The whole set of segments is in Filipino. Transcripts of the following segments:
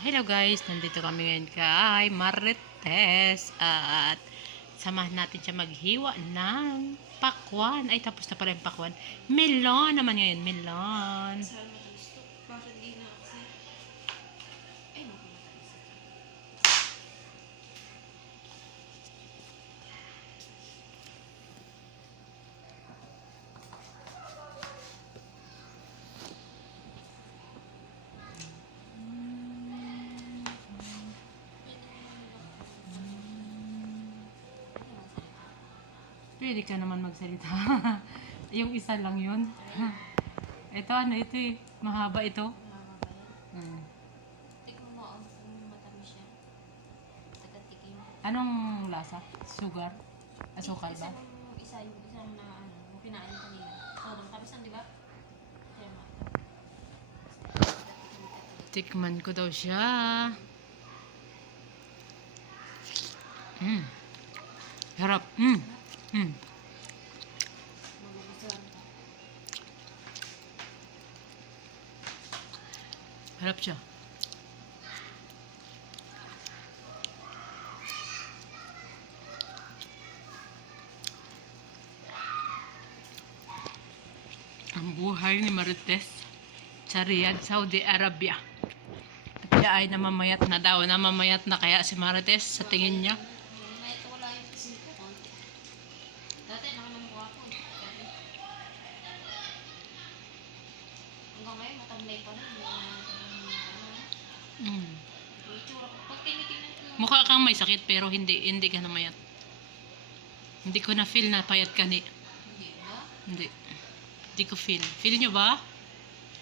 Hello guys, nandito kami ngayon kay Marites at samahan natin siya maghiwa ng pakwan. Ay, tapos na pala yung pakwan. Melon naman ngayon, melon. Saan Pwede ka naman magsalita. yung isa lang yun. ito ano, ito eh. Mahaba ito. Mama ba yan? Mm. Tignan mo ang matamis siya. Taga-tikim. Anong lasa? Sugar? Asukal ba? Isa yung isa na ano, yung kinain kanina. Sobrang lang, di ba? Tikman ko daw siya. Mm. Harap. Mm. Mm. Ka. Harap siya. Ang buhay ni Marites sa Riyadh, Saudi Arabia. At siya ay namamayat na daw. Namamayat na kaya si Marites sa tingin niya. Hanggang ngayon, matamlay pa rin. Mm. ko. Ko Mukha kang may sakit pero hindi hindi ka namayat. Hindi ko na feel na payat ka ni. Hindi ba? Hindi. Hindi ko feel. Feel nyo ba?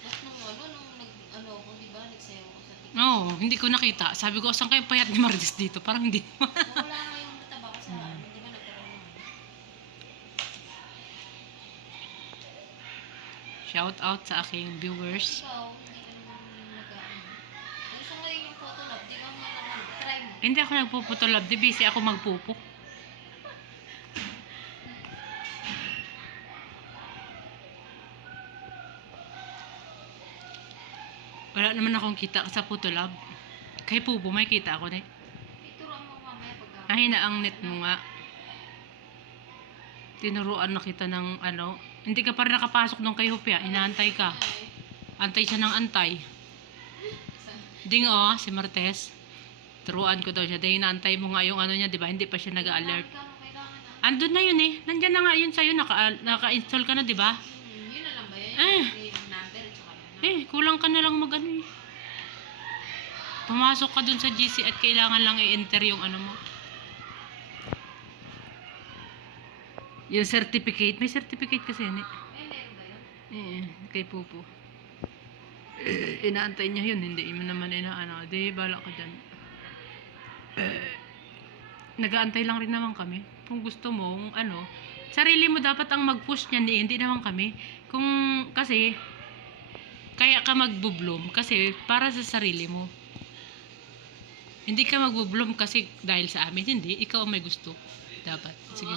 Tapos nung ano, nung nag, ano ako, di ba, nagsayaw ako sa TikTok. Oo, hindi ko nakita. Sabi ko, saan kayo payat ni Marites dito? Parang hindi. Wala nga yung mataba kasi ano, di ba nagkaroon ng Shout out sa aking viewers. Hindi ako nagpuputol Di busy ako magpupo. Wala naman akong kita sa Putolab. Kay Pupo, may kita ako na. Picturean mo mamaya pagka. Ay, na ang net mo nga. Tinuruan na kita ng ano. Hindi ka pa rin nakapasok nung kay Hupya. Inaantay ka. Ay, Antay siya ng antay. Ding oh, si Martes. Turuan ko daw siya. Dahil inaantay mo nga yung ano niya, di ba? Hindi pa siya nag-alert. Andun na yun eh. Nandyan na nga yun sa'yo. Naka, naka-install ka na, di ba? Yun na lang ba yan? Eh. Yun. Eh, kulang ka na lang mag ano eh. Pumasok ka dun sa GC at kailangan lang i-enter yung ano mo. Yung certificate. May certificate kasi yun eh. Eh, kay Pupo. Eh, inaantay niya yun, hindi mo naman inaano. Di, bala ka dyan. Eh, nag-aantay lang rin naman kami. Kung gusto mo, kung ano, sarili mo dapat ang mag-push niyan, eh, hindi naman kami. Kung, kasi, kaya ka magbo-bloom kasi para sa sarili mo. Hindi ka magbo-bloom kasi dahil sa amin, hindi. Ikaw ang may gusto. Dapat. Sige.